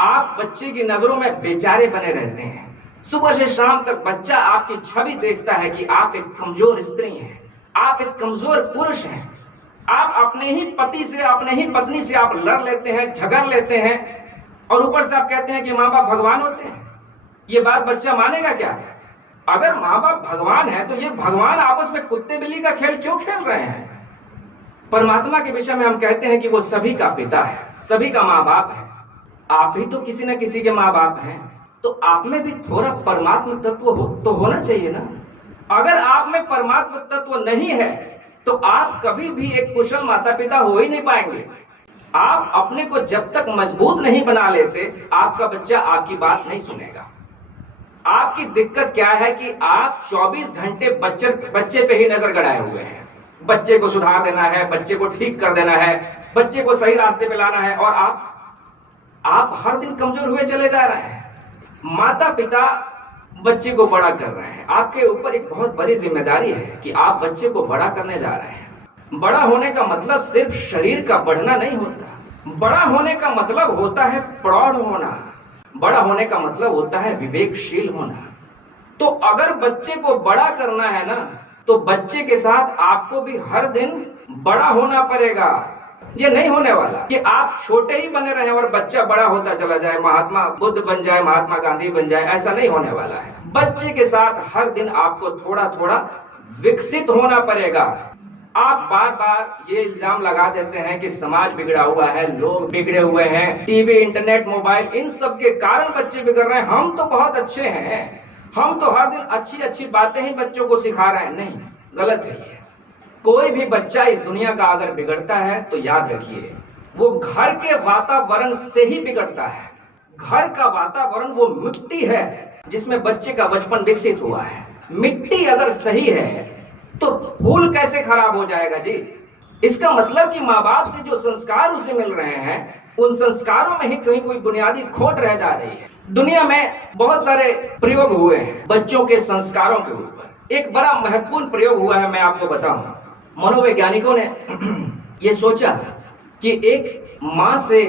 आप बच्चे की नजरों में बेचारे बने रहते हैं। सुबह से शाम तक बच्चा आपकी छवि देखता है कि आप एक कमजोर स्त्री हैं, आप एक कमजोर पुरुष हैं। आप अपने ही पति से, अपने ही पत्नी से आप लड़ लेते हैं, झगड़ लेते हैं, और ऊपर से आप कहते हैं कि माँ बाप भगवान होते हैं। ये बात बच्चा मानेगा क्या? अगर माँ बाप भगवान है तो ये भगवान आपस में कुत्ते बिल्ली का खेल क्यों खेल रहे हैं? परमात्मा के विषय में हम कहते हैं कि वो सभी का पिता है, सभी का माँ बाप है। आप भी तो किसी न किसी के माँ बाप हैं, तो आप में भी थोड़ा परमात्मा तत्व तो होना चाहिए ना। अगर आप में परमात्मा तत्व नहीं है तो आप कभी भी एक कुशल माता पिता हो ही नहीं पाएंगे। आप अपने को जब तक मजबूत नहीं बना लेते, आपका बच्चा आपकी बात नहीं सुनेगा। आपकी दिक्कत क्या है कि आप 24 घंटे बच्चे पे ही नजर गड़ाए हुए हैं। बच्चे को सुधार देना है, बच्चे को ठीक कर देना है, बच्चे को सही रास्ते पे लाना है, और आप हर दिन कमजोर हुए चले जा रहे हैं। माता पिता बच्चे को बड़ा कर रहे हैं। आपके ऊपर एक बहुत बड़ी जिम्मेदारी है कि आप बच्चे को बड़ा करने जा रहे हैं। बड़ा होने का मतलब सिर्फ शरीर का बढ़ना नहीं होता। बड़ा होने का मतलब होता है प्रौढ़ होना। बड़ा होने का मतलब होता है विवेकशील होना। तो अगर बच्चे को बड़ा करना है ना, तो बच्चे के साथ आपको भी हर दिन बड़ा होना पड़ेगा। ये नहीं होने वाला कि आप छोटे ही बने रहें और बच्चा बड़ा होता चला जाए, महात्मा बुद्ध बन जाए, महात्मा गांधी बन जाए। ऐसा नहीं होने वाला है। बच्चे के साथ हर दिन आपको थोड़ा थोड़ा विकसित होना पड़ेगा। आप बार बार ये इल्जाम लगा देते हैं कि समाज बिगड़ा हुआ है, लोग बिगड़े हुए हैं, टीवी, इंटरनेट, मोबाइल, इन सब के कारण बच्चे बिगड़ रहे हैं। हम तो बहुत अच्छे हैं, हम तो हर दिन अच्छी अच्छी बातें ही बच्चों को सिखा रहे हैं। नहीं, गलत है ये। कोई भी बच्चा इस दुनिया का अगर बिगड़ता है तो याद रखिए वो घर के वातावरण से ही बिगड़ता है। घर का वातावरण वो मिट्टी है जिसमें बच्चे का बचपन विकसित हुआ है। मिट्टी अगर सही है तो फूल कैसे खराब हो जाएगा जी? इसका मतलब कि माँ बाप से जो संस्कार उसे मिल रहे हैं, उन संस्कारों में ही कहीं कोई बुनियादी खोट रह जा रही है। दुनिया में बहुत सारे प्रयोग हुए हैं बच्चों के संस्कारों के ऊपर। एक बड़ा महत्वपूर्ण प्रयोग हुआ है, मैं आपको बताऊं। मनोवैज्ञानिकों ने ये सोचा कि एक माँ से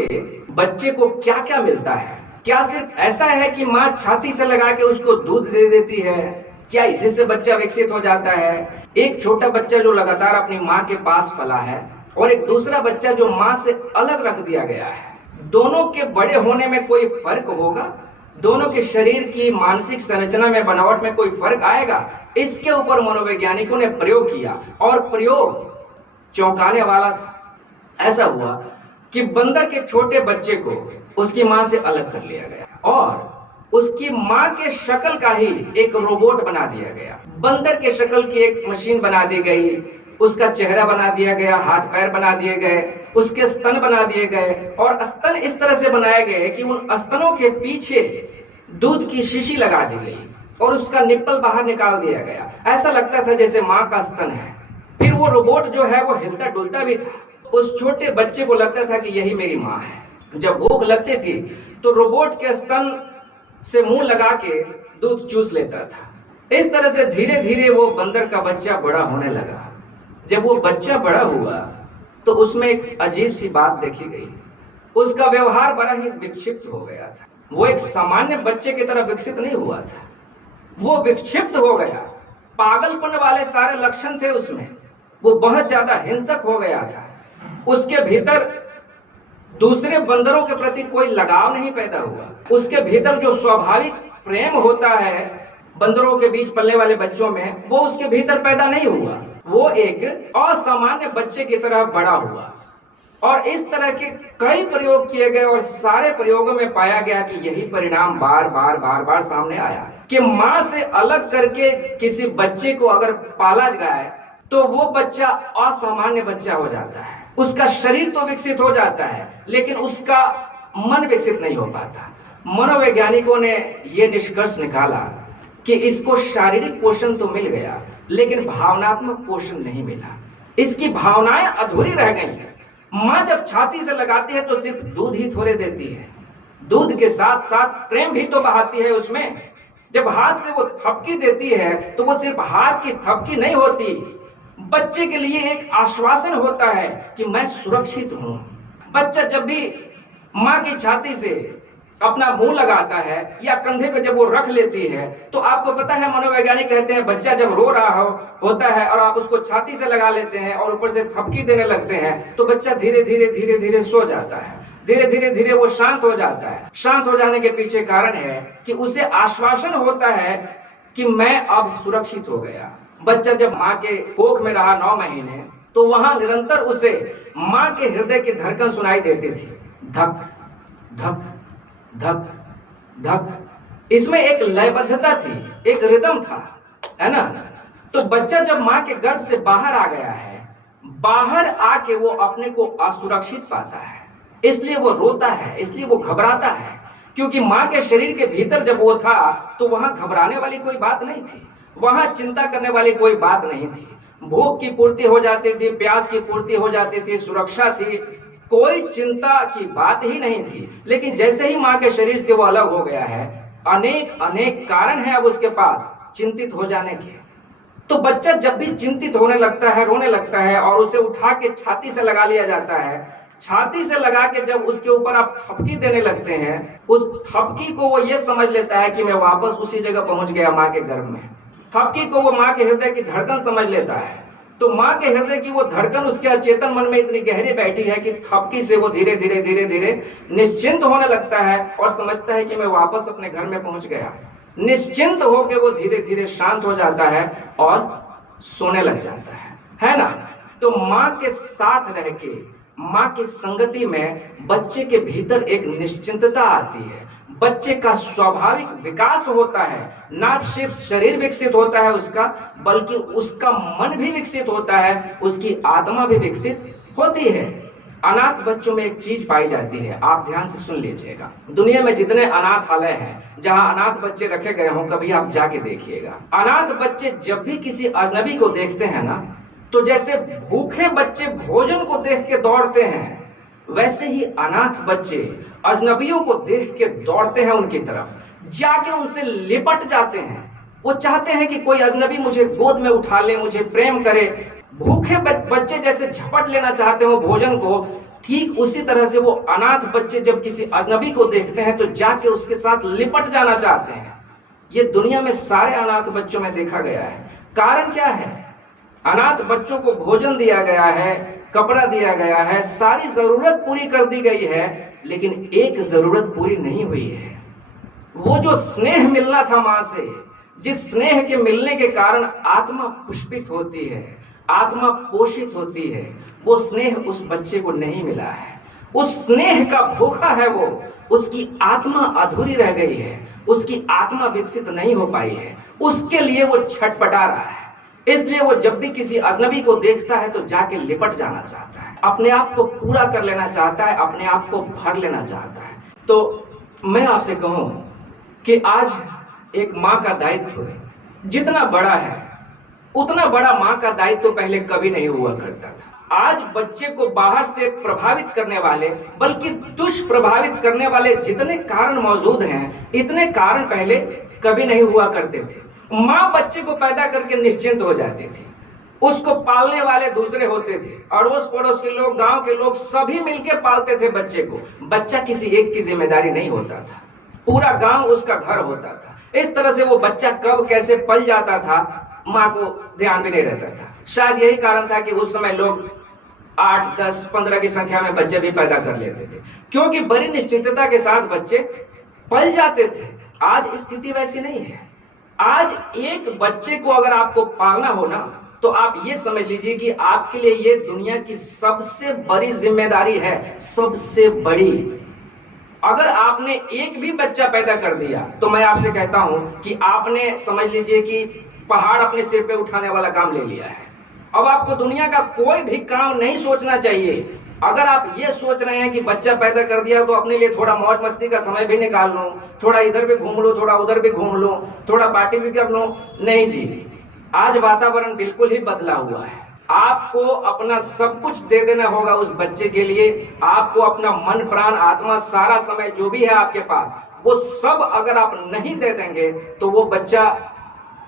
बच्चे को क्या क्या मिलता है। क्या सिर्फ ऐसा है कि माँ छाती से लगा के उसको दूध दे देती है? क्या इसी से बच्चा विकसित हो जाता है? एक छोटा बच्चा जो लगातार अपनी माँ के पास पला है और एक दूसरा बच्चा जो माँ से अलग रख दिया गया है, दोनों के बड़े होने में कोई फर्क होगा? दोनों के शरीर की मानसिक संरचना में, बनावट में कोई फर्क आएगा? इसके ऊपर मनोवैज्ञानिकों ने प्रयोग किया और प्रयोग चौंकाने वाला था। ऐसा हुआ कि बंदर के छोटे बच्चे को उसकी माँ से अलग कर लिया गया और उसकी माँ के शक्ल का ही एक रोबोट बना दिया गया। बंदर के शक्ल की एक मशीन बना दी गई, उसका चेहरा बना दिया गया, हाथ पैर बना दिए गए, उसके स्तन बना दिए गए, और स्तन इस तरह से बनाए गए कि उन स्तनों के पीछे दूध की शीशी लगा दी गई और उसका निप्पल बाहर निकाल दिया गया। ऐसा लगता था जैसे माँ का स्तन है। फिर वो रोबोट जो है वो हिलता डुलता भी था। उस छोटे बच्चे को लगता था कि यही मेरी माँ है। जब भूख लगती थी तो रोबोट के स्तन से मुंह लगा के दूध चूस लेता था। इस तरह से धीरे धीरे वो बंदर का बच्चा बड़ा होने लगा। जब वो बच्चा बड़ा हुआ तो उसमें एक अजीब सी बात देखी गई। उसका व्यवहार बड़ा ही विक्षिप्त हो गया था। वो एक सामान्य बच्चे की तरह विकसित नहीं हुआ था, वो विक्षिप्त हो गया। पागलपन वाले सारे लक्षण थे उसमें। वो बहुत ज्यादा हिंसक हो गया था। उसके भीतर दूसरे बंदरों के प्रति कोई लगाव नहीं पैदा हुआ। उसके भीतर जो स्वाभाविक प्रेम होता है बंदरों के बीच पलने वाले बच्चों में, वो उसके भीतर पैदा नहीं हुआ। वो एक असामान्य बच्चे की तरह बड़ा हुआ। और इस तरह के कई प्रयोग किए गए और सारे प्रयोगों में पाया गया कि यही परिणाम बार बार सामने आया कि माँ से अलग करके किसी बच्चे को अगर पाला जाए तो वो बच्चा असामान्य बच्चा हो जाता है। उसका शरीर तो विकसित हो जाता है लेकिन उसका मन विकसित नहीं हो पाता। मनोवैज्ञानिकों ने यह निष्कर्ष निकाला कि इसको शारीरिक पोषण तो मिल गया लेकिन भावनात्मक पोषण नहीं मिला। इसकी भावनाएं अधूरी रह गई हैं। माँ जब छाती से लगाती है तो सिर्फ दूध ही थोड़े देती है, दूध के साथ साथ प्रेम भी तो बहाती है उसमें। जब हाथ से वो थपकी देती है तो वो सिर्फ हाथ की थपकी नहीं होती, बच्चे के लिए एक आश्वासन होता है कि मैं सुरक्षित हूं। बच्चा जब भी माँ की छाती से अपना मुंह लगाता है या कंधे पे जब वो रख लेती है, तो आपको पता है मनोवैज्ञानिक कहते हैं बच्चा जब रो रहा होता है और आप उसको छाती से लगा लेते हैं और ऊपर से थपकी देने लगते हैं, तो बच्चा धीरे धीरे सो जाता है, धीरे धीरे वो शांत हो जाता है। शांत हो जाने के पीछे कारण है कि उसे आश्वासन होता है कि मैं अब सुरक्षित हो गया। बच्चा जब माँ के कोख में रहा 9 महीने, तो वहां निरंतर उसे माँ के हृदय की धड़कन सुनाई देती थी, धक धक धक धक। इसमें एक लयबद्धता थी, एक रिदम था, है ना। तो बच्चा जब माँ के गर्भ से बाहर आ गया है, बाहर आके वो अपने को असुरक्षित पाता है, इसलिए वो रोता है, इसलिए वो घबराता है, क्योंकि माँ के शरीर के भीतर जब वो था तो वहां घबराने वाली कोई बात नहीं थी, वहां चिंता करने वाली कोई बात नहीं थी। भूख की पूर्ति हो जाती थी, प्यास की पूर्ति हो जाती थी, सुरक्षा थी, कोई चिंता की बात ही नहीं थी। लेकिन जैसे ही माँ के शरीर से वो अलग हो गया है, अनेक कारण है अब उसके पास चिंतित हो जाने के। तो बच्चा जब भी चिंतित होने लगता है, रोने लगता है, और उसे उठा के छाती से लगा लिया जाता है। छाती से लगा के जब उसके ऊपर आप थपकी देने लगते हैं, उस थपकी को वो ये समझ लेता है कि मैं वापस उसी जगह पहुंच गया, माँ के गर्भ में। थपकी को वो माँ के हृदय की धड़कन समझ लेता है। तो माँ के हृदय की वो धड़कन उसके अचेतन मन में इतनी गहरी बैठी है कि थपकी से वो धीरे धीरे निश्चिंत होने लगता है और समझता है कि मैं वापस अपने घर में पहुंच गया। निश्चिंत होकर वो धीरे धीरे शांत हो जाता है और सोने लग जाता है ना। तो माँ के साथ रह के, माँ की संगति में बच्चे के भीतर एक निश्चिंतता आती है, बच्चे का स्वाभाविक विकास होता है। ना सिर्फ शरीर विकसित होता है उसका, बल्कि उसका मन भी विकसित होता है, उसकी आत्मा भी विकसित होती है। अनाथ बच्चों में एक चीज पाई जाती है, आप ध्यान से सुन लीजिएगा। दुनिया में जितने अनाथालय हैं, जहां अनाथ बच्चे रखे गए हों, कभी आप जाके देखिएगा। अनाथ बच्चे जब भी किसी अजनबी को देखते हैं ना, तो जैसे भूखे बच्चे भोजन को देख के दौड़ते हैं, वैसे ही अनाथ बच्चे अजनबियों को देख के दौड़ते हैं उनकी तरफ, जाके उनसे लिपट जाते हैं। वो चाहते हैं कि कोई अजनबी मुझे गोद में उठा ले, मुझे प्रेम करे। भूखे बच्चे जैसे झपट लेना चाहते हो भोजन को, ठीक उसी तरह से वो अनाथ बच्चे जब किसी अजनबी को देखते हैं तो जाके उसके साथ लिपट जाना चाहते हैं। ये दुनिया में सारे अनाथ बच्चों में देखा गया है। कारण क्या है? अनाथ बच्चों को भोजन दिया गया है, कपड़ा दिया गया है, सारी जरूरत पूरी कर दी गई है, लेकिन एक जरूरत पूरी नहीं हुई है। वो जो स्नेह मिलना था मां से, जिस स्नेह के मिलने के कारण आत्मा पुष्पित होती है, आत्मा पोषित होती है, वो स्नेह उस बच्चे को नहीं मिला है। उस स्नेह का भूखा है वो, उसकी आत्मा अधूरी रह गई है, उसकी आत्मा विकसित नहीं हो पाई है, उसके लिए वो छटपटा रहा है। इसलिए वो जब भी किसी अजनबी को देखता है तो जाके लिपट जाना चाहता है, अपने आप को पूरा कर लेना चाहता है, अपने आप को भर लेना चाहता है। तो मैं आपसे कहूं कि आज एक माँ का दायित्व जितना बड़ा है, उतना बड़ा माँ का दायित्व तो पहले कभी नहीं हुआ करता था। आज बच्चे को बाहर से प्रभावित करने वाले, बल्कि दुष्प्रभावित करने वाले जितने कारण मौजूद हैं, इतने कारण पहले कभी नहीं हुआ करते थे। माँ बच्चे को पैदा करके निश्चिंत हो जाती थी, उसको पालने वाले दूसरे होते थे, अड़ोस पड़ोस के लोग, गांव के लोग सभी मिलकर पालते थे बच्चे को। बच्चा किसी एक की जिम्मेदारी नहीं होता था, पूरा गांव उसका घर होता था। इस तरह से वो बच्चा कब कैसे पल जाता था, माँ को ध्यान भी नहीं रहता था। शायद यही कारण था कि उस समय लोग 8, 10, 15 की संख्या में बच्चे भी पैदा कर लेते थे, क्योंकि बड़ी निश्चितता के साथ बच्चे पल जाते थे। आज स्थिति वैसी नहीं है। आज एक बच्चे को अगर आपको पालना हो ना, तो आप ये समझ लीजिए कि आपके लिए ये दुनिया की सबसे बड़ी जिम्मेदारी है, सबसे बड़ी। अगर आपने एक भी बच्चा पैदा कर दिया तो मैं आपसे कहता हूं कि आपने समझ लीजिए कि पहाड़ अपने सिर पे उठाने वाला काम ले लिया है। अब आपको दुनिया का कोई भी काम नहीं सोचना चाहिए। अगर आप ये सोच रहे हैं कि बच्चा पैदा कर दिया तो अपने लिए थोड़ा मौज मस्ती का समय भी निकाल लूं, थोड़ा इधर भी घूम लूं, थोड़ा उधर भी घूम लूं, थोड़ा पार्टी भी कर लूं, नहीं जी। आज वातावरण बिल्कुल ही बदला हुआ है। आपको अपना सब कुछ दे देना होगा उस बच्चे के लिए। आपको अपना मन, प्राण, आत्मा, सारा समय जो भी है आपके पास, वो सब अगर आप नहीं दे देंगे तो वो बच्चा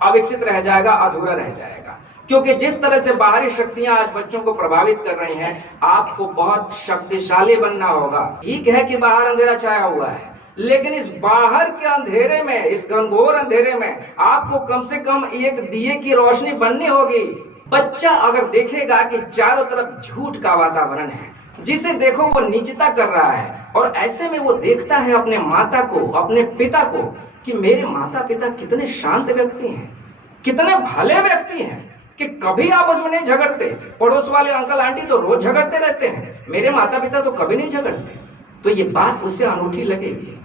अविकसित रह जाएगा, अधूरा रह जाएगा। क्योंकि जिस तरह से बाहरी शक्तियां आज बच्चों को प्रभावित कर रही हैं, आपको बहुत शक्तिशाली बनना होगा। ठीक है कि बाहर अंधेरा छाया हुआ है, लेकिन इस बाहर के अंधेरे में, इस घनघोर अंधेरे में आपको कम से कम एक दिए की रोशनी बननी होगी। बच्चा अगर देखेगा कि चारों तरफ झूठ का वातावरण है, जिसे देखो वो नीचता कर रहा है, और ऐसे में वो देखता है अपने माता को, अपने पिता को, कि मेरे माता पिता कितने शांत व्यक्ति हैं, कितने भले व्यक्ति हैं, कि कभी आपस में नहीं झगड़ते। पड़ोस वाले अंकल आंटी तो रोज झगड़ते रहते हैं, मेरे माता पिता तो कभी नहीं झगड़ते। तो ये बात उसे अनोखी लगेगी,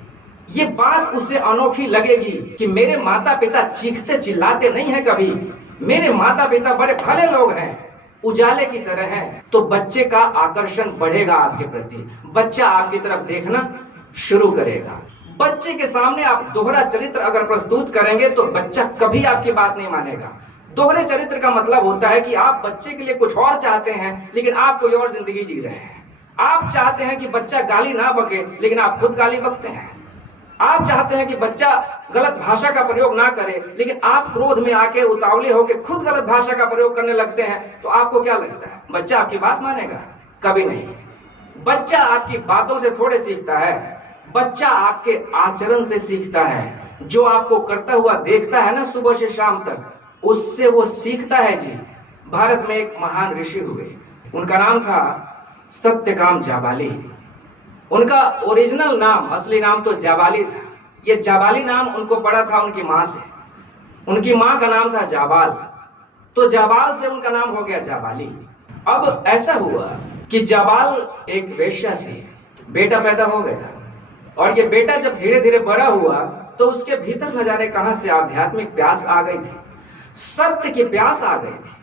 ये बात उसे अनोखी लगेगी कि मेरे माता पिता चीखते चिल्लाते नहीं है कभी, मेरे माता पिता बड़े भले लोग हैं, उजाले की तरह हैं। तो बच्चे का आकर्षण बढ़ेगा आपके प्रति, बच्चा आपकी तरफ देखना शुरू करेगा। बच्चे के सामने आप दोहरा चरित्र अगर प्रस्तुत करेंगे तो बच्चा कभी आपकी बात नहीं मानेगा। दोहरे चरित्र का मतलब होता है कि आप बच्चे के लिए कुछ और चाहते हैं, लेकिन आप कोई और जिंदगी जी रहे हैं। आप चाहते हैं कि बच्चा गाली ना बके, लेकिन आप खुद गाली बकते हैं। आप चाहते हैं कि बच्चा गलत भाषा का प्रयोग ना करे, लेकिन आप क्रोध में आके उतावले होकर खुद गलत भाषा का प्रयोग करने लगते हैं। तो आपको क्या लगता है, बच्चा आपकी बात मानेगा? कभी नहीं। बच्चा आपकी बातों से थोड़े सीखता है, बच्चा आपके आचरण से सीखता है। जो आपको करता हुआ देखता है ना सुबह से शाम तक, उससे वो सीखता है जी। भारत में एक महान ऋषि हुए, उनका नाम था सत्यकाम जाबाली। उनका ओरिजिनल नाम, असली नाम तो जाबाली था। ये जाबाली नाम उनको पड़ा था उनकी माँ से। उनकी माँ का नाम था जाबाल, तो जाबाल से उनका नाम हो गया जाबाली। अब ऐसा हुआ कि जाबाल एक वेश्या थी, बेटा पैदा हो गया, और ये बेटा जब धीरे धीरे बड़ा हुआ तो उसके भीतर न जाने कहां से आध्यात्मिक प्यास आ गई थी, सत्य की प्यास आ गई थी।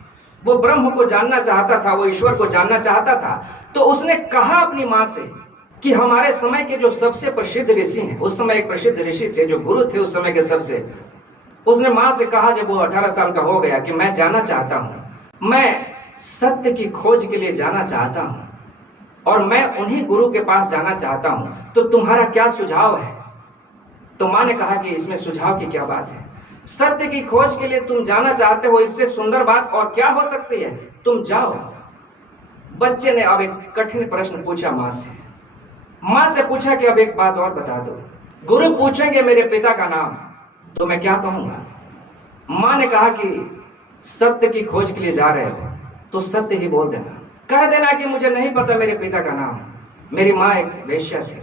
वो ब्रह्म को जानना चाहता था, वो ईश्वर को जानना चाहता था। तो उसने कहा अपनी माँ से कि हमारे समय के जो सबसे प्रसिद्ध ऋषि हैं, उस समय एक प्रसिद्ध ऋषि थे जो गुरु थे उस समय के सबसे, उसने माँ से कहा जब वो 18 साल का हो गया कि मैं जाना चाहता हूँ, मैं सत्य की खोज के लिए जाना चाहता हूँ, और मैं उन्हीं गुरु के पास जाना चाहता हूँ, तो तुम्हारा क्या सुझाव है? तो माँ ने कहा कि इसमें सुझाव की क्या बात है, सत्य की खोज के लिए तुम जाना चाहते हो, इससे सुंदर बात और क्या हो सकती है, तुम जाओ। बच्चे ने अब एक कठिन प्रश्न पूछा माँ से। माँ से पूछा कि अब एक बात और बता दो, गुरु पूछेंगे मेरे पिता का नाम तो मैं क्या कहूंगा? माँ ने कहा कि सत्य की खोज के लिए जा रहे हो तो सत्य ही बोल देना, कह देना कि मुझे नहीं पता मेरे पिता का नाम, मेरी माँ एक वेश्या थी,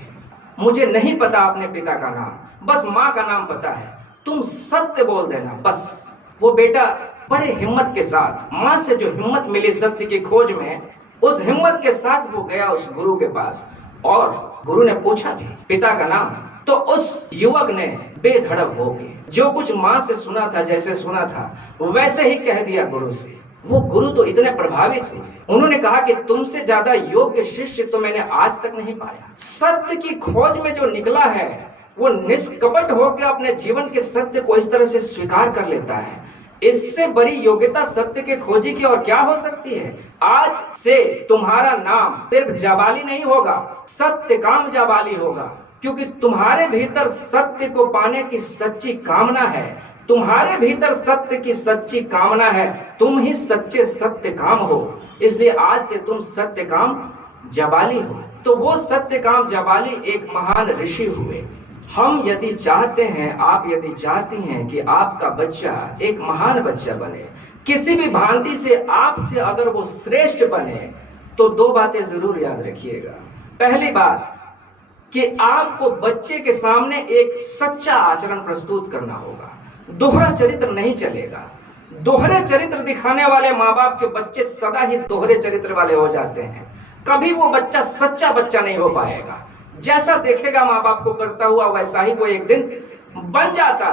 मुझे नहीं पता अपने पिता का नाम, बस माँ का नाम पता है, तुम सत्य बोल देना बस। वो बेटा बड़े हिम्मत के साथ, माँ से जो हिम्मत मिली सत्य की खोज में, उस हिम्मत के साथ वो गया उस गुरु के पास, और गुरु ने पूछा भी पिता का नाम, तो उस युवक ने बेधड़क होके जो कुछ माँ से सुना था, जैसे सुना था वैसे ही कह दिया गुरु से। वो गुरु तो इतने प्रभावित हुए, उन्होंने कहा कि तुमसे ज्यादा योग्य शिष्य तो मैंने आज तक नहीं पाया। सत्य की खोज में जो निकला है वो निष्कपट होकर अपने जीवन के सत्य को इस तरह से स्वीकार कर लेता है। इससे बड़ी योग्यता सत्य के खोजी की और क्या हो सकती है? आज से तुम्हारा नाम सिर्फ जाबाली नहीं होगा, सत्यकाम जाबाली होगा, क्योंकि तुम्हारे भीतर सत्य को पाने की सच्ची कामना है, तुम्हारे भीतर सत्य की सच्ची कामना है, तुम ही सच्चे सत्य काम हो, इसलिए आज से तुम सत्य काम जाबाली हो। तो वो सत्य काम जाबाली एक महान ऋषि हुए। हम यदि चाहते हैं, आप यदि चाहती हैं कि आपका बच्चा एक महान बच्चा बने, किसी भी भांति से आपसे अगर वो श्रेष्ठ बने, तो दो बातें जरूर याद रखिएगा। पहली बात कि आपको बच्चे के सामने एक सच्चा आचरण प्रस्तुत करना होगा, दोहरा चरित्र नहीं चलेगा। दोहरे चरित्र दिखाने वाले माँ बाप के बच्चे सदा ही दोहरे चरित्र वाले हो जाते हैं, कभी वो बच्चा सच्चा बच्चा नहीं हो पाएगा। जैसा देखेगा माँ बाप को करता हुआ वैसा ही वो एक दिन बन जाता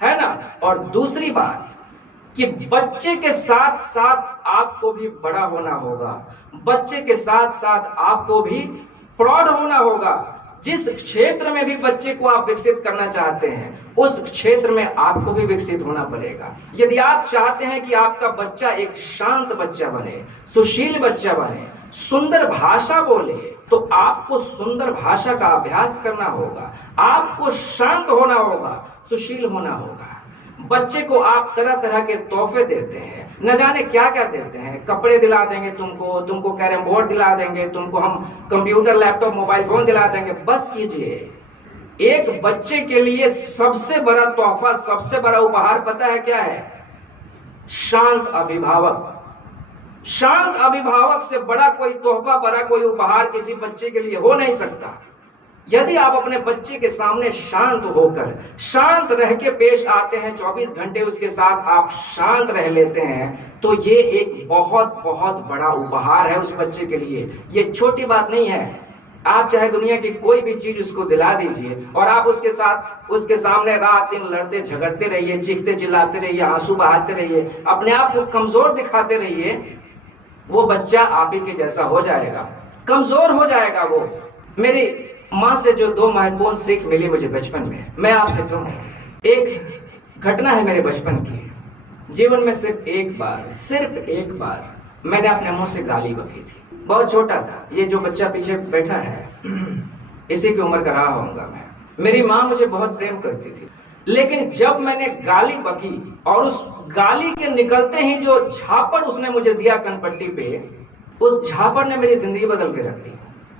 है ना। और दूसरी बात कि बच्चे के साथ साथ आपको भी बड़ा होना होगा, बच्चे के साथ साथ आपको भी प्रौढ़ होना होगा। जिस क्षेत्र में भी बच्चे को आप विकसित करना चाहते हैं, उस क्षेत्र में आपको भी विकसित होना पड़ेगा। यदि आप चाहते हैं कि आपका बच्चा एक शांत बच्चा बने, सुशील बच्चा बने, सुंदर भाषा बोले, तो आपको सुंदर भाषा का अभ्यास करना होगा, आपको शांत होना होगा, सुशील होना होगा। बच्चे को आप तरह तरह के तोहफे देते हैं, न जाने क्या क्या देते हैं, कपड़े दिला देंगे तुमको कैरम बोर्ड दिला देंगे, तुमको हम कंप्यूटर लैपटॉप मोबाइल फोन दिला देंगे, बस कीजिए। एक बच्चे के लिए सबसे बड़ा तोहफा, सबसे बड़ा उपहार पता है क्या है? शांत अभिभावक। शांत अभिभावक से बड़ा कोई तोहफा, बड़ा कोई उपहार किसी बच्चे के लिए हो नहीं सकता। यदि आप अपने बच्चे के सामने शांत होकर, शांत रह के पेश आते हैं, 24 घंटे उसके साथ आप शांत रह लेते हैं, तो ये एक बहुत बहुत बड़ा उपहार है उस बच्चे के लिए। ये छोटी बात नहीं है। आप चाहे दुनिया की कोई भी चीज उसको दिला दीजिए और आप उसके साथ, उसके सामने रात दिन लड़ते झगड़ते रहिए, चीखते चिल्लाते रहिए, आंसू बहाते रहिए, अपने आप को कमजोर दिखाते रहिए, वो बच्चा आप ही के जैसा हो जाएगा, कमजोर हो जाएगा वो। मेरी माँ से जो 2 महत्वपूर्ण सीख मिली मुझे बचपन में, मैं आपसे कहूँ, एक घटना है मेरे बचपन की। जीवन में सिर्फ एक बार मैंने अपने मुंह से गाली बकी थी। बहुत छोटा था, ये जो बच्चा पीछे बैठा है इसी की उम्र का रहा होऊंगा मैं। मेरी माँ मुझे बहुत प्रेम करती थी, लेकिन जब मैंने गाली बकी और उस गाली के निकलते ही जो झापड़ उसने मुझे दिया कनपट्टी पे, उस झापड़ ने मेरी जिंदगी बदल के रख दी।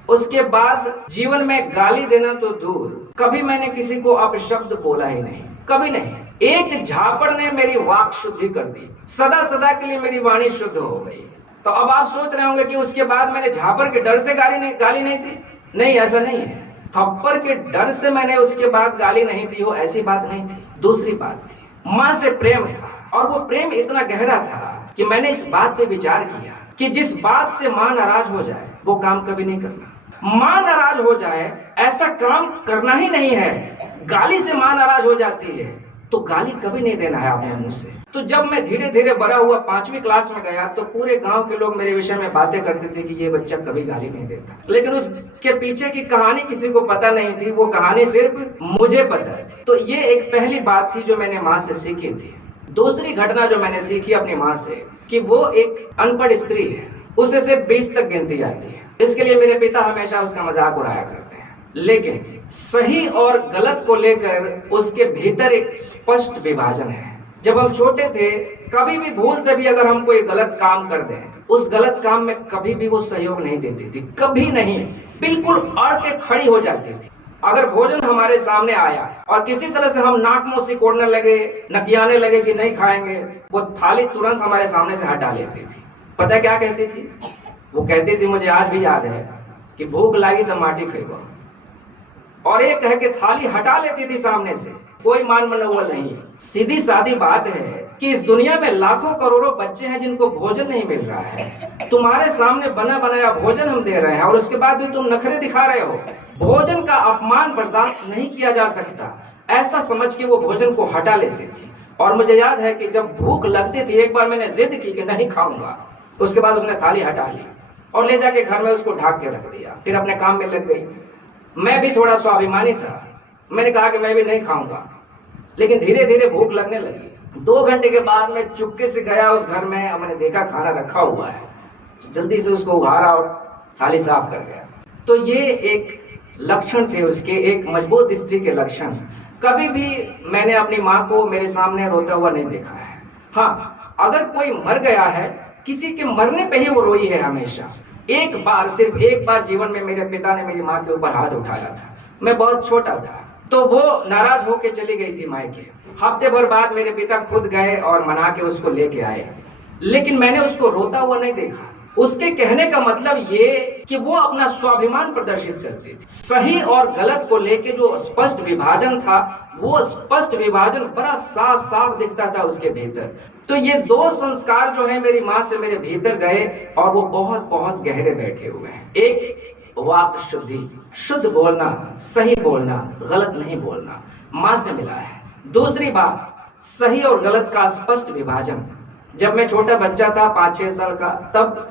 उसके बाद जीवन में गाली देना तो दूर, कभी मैंने किसी को अपशब्द बोला ही नहीं, कभी नहीं। एक झापड़ ने मेरी वाक शुद्धि कर दी, सदा सदा के लिए मेरी वाणी शुद्ध हो गई। तो अब आप सोच रहे होंगे कि उसके बाद मैंने झापड़ के डर से गाली नहीं दी। नहीं, ऐसा नहीं है। थप्पड़ के डर से मैंने उसके बाद गाली नहीं दी हो, ऐसी बात नहीं थी। दूसरी बात थी, माँ से प्रेम था, और वो प्रेम इतना गहरा था कि मैंने इस बात पे विचार किया कि जिस बात से माँ नाराज हो जाए वो काम कभी नहीं करना। माँ नाराज हो जाए ऐसा काम करना ही नहीं है। गाली से माँ नाराज हो जाती है तो गाली कभी नहीं देना है अपने मुंह से। तो जब मैं धीरे धीरे बड़ा हुआ, 5वीं क्लास में गया, तो पूरे गांव के लोग मेरे विषय में बातें करते थे कि ये बच्चा कभी गाली नहीं देता। लेकिन उसके पीछे की कहानी किसी को पता नहीं थी, वो कहानी सिर्फ मुझे पता थी। तो ये एक पहली बात थी जो मैंने माँ से सीखी थी। दूसरी घटना जो मैंने सीखी अपनी माँ से, कि वो एक अनपढ़ स्त्री है, उसे सिर्फ 20 तक गिनती आती है। इसके लिए मेरे पिता हमेशा उसका मजाक उड़ाया करते हैं, लेकिन सही और गलत को लेकर उसके भीतर एक स्पष्ट विभाजन है। जब हम छोटे थे, कभी भी भूल से भी अगर हम कोई गलत काम कर दें, उस गलत काम में कभी भी वो सहयोग नहीं देती थी, कभी नहीं, बिल्कुल अड़ के खड़ी हो जाती थी। अगर भोजन हमारे सामने आया और किसी तरह से हम नाक मुंह सिकोड़ने लगे, नकियाने लगे कि नहीं खाएंगे, वो थाली तुरंत हमारे सामने से हटा लेती थी। पता क्या कहती थी? वो कहती थी, मुझे आज भी याद है, कि भूख लगी तो माटी फेंको, और एक कह के थाली हटा लेती थी सामने से। कोई मान मनोबल नहीं। सीधी सादी बात है कि इस दुनिया में लाखों करोड़ों बच्चे हैं जिनको भोजन नहीं मिल रहा है। तुम्हारे सामने बना बनाया भोजन हम दे रहे हैं और उसके बाद भी तुम नखरे दिखा रहे हो। भोजन का अपमान बर्दाश्त नहीं किया जा सकता, ऐसा समझ के वो भोजन को हटा लेती थी। और मुझे याद है कि जब भूख लगती थी, एक बार मैंने जिद की कि नहीं खाऊंगा, उसके बाद उसने थाली हटा ली और ले जाके घर में उसको ढक के रख दिया, फिर अपने काम में लग गई। मैं भी थोड़ा स्वाभिमानी था, मैंने कहा कि मैं भी नहीं खाऊंगा, लेकिन धीरे धीरे भूख लगने लगी। 2 घंटे के बाद मैं चुपके से गया उस घर में और मैंने देखा खाना रखा हुआ है, तो जल्दी से उसको उघाड़ा और थाली साफ कर गया। तो ये एक लक्षण थे उसके, एक मजबूत स्त्री के लक्षण। कभी भी मैंने अपनी माँ को मेरे सामने रोता हुआ नहीं देखा है। हाँ, अगर कोई मर गया है, किसी के मरने पे ही वो रोई है हमेशा। एक बार, सिर्फ एक बार जीवन में मेरे पिता ने मेरी माँ के ऊपर हाथ उठाया था। मैं बहुत छोटा था, तो वो नाराज होकर चली गई थी मायके। हफ्ते भर बाद मेरे पिता खुद गए और मना के उसको लेके आए, लेकिन मैंने उसको रोता हुआ नहीं देखा। उसके कहने का मतलब ये कि वो अपना स्वाभिमान प्रदर्शित करती थी। सही और गलत को लेके जो स्पष्ट विभाजन था, वो स्पष्ट विभाजन बड़ा साफ साफ दिखता था उसके भीतर। तो ये 2 संस्कार जो है मेरी माँ से मेरे भीतर गए और वो बहुत बहुत गहरे बैठे हुए हैं। एक वाक शुद्धि, शुद्ध बोलना, सही बोलना, गलत नहीं बोलना, माँ से मिला है। दूसरी बात, सही और गलत का स्पष्ट विभाजन। जब मैं छोटा बच्चा था, 5-6 साल का, तब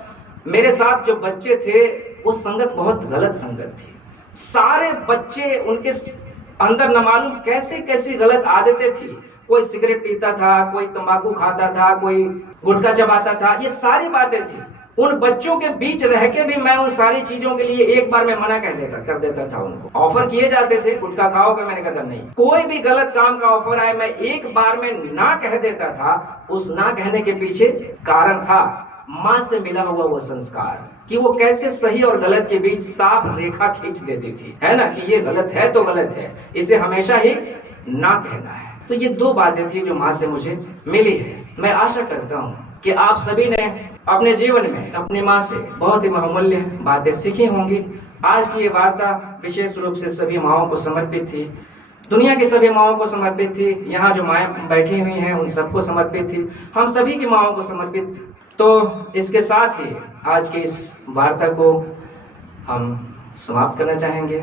मेरे साथ जो बच्चे थे वो संगत बहुत गलत संगत थी। सारे बच्चे, उनके अंदर न मालूम कैसे कैसी गलत आदतें थी। कोई सिगरेट पीता था, कोई तंबाकू खाता था, कोई गुटखा चबाता था, ये सारी बातें थी। उन बच्चों के बीच रह के भी मैं उन सारी चीजों के लिए एक बार में मना कर देता था। उनको ऑफर किए जाते थे, गुटखा खाओगे, मैंने कहा नहीं। कोई भी गलत काम का ऑफर आए, मैं एक बार में ना कह देता था। उस ना कहने के पीछे कारण था, माँ से मिला हुआ वो संस्कार कि वो कैसे सही और गलत के बीच साफ रेखा खींच देती थी, है ना, कि ये गलत है तो गलत है, इसे हमेशा ही ना कहना है। तो ये दो बातें थी जो माँ से मुझे मिली है। मैं आशा करता हूँ कि आप सभी ने अपने जीवन में अपनी माँ से बहुत ही बहुमूल्य बातें सीखी होंगी। आज की ये वार्ता विशेष रूप से सभी माँओं को समर्पित थी, दुनिया की सभी माँओं को समर्पित थी, यहाँ जो माएँ बैठी हुई हैं उन सबको समर्पित थी, हम सभी की माँओं को समर्पित थी। तो इसके साथ ही आज की इस वार्ता को हम समाप्त करना चाहेंगे।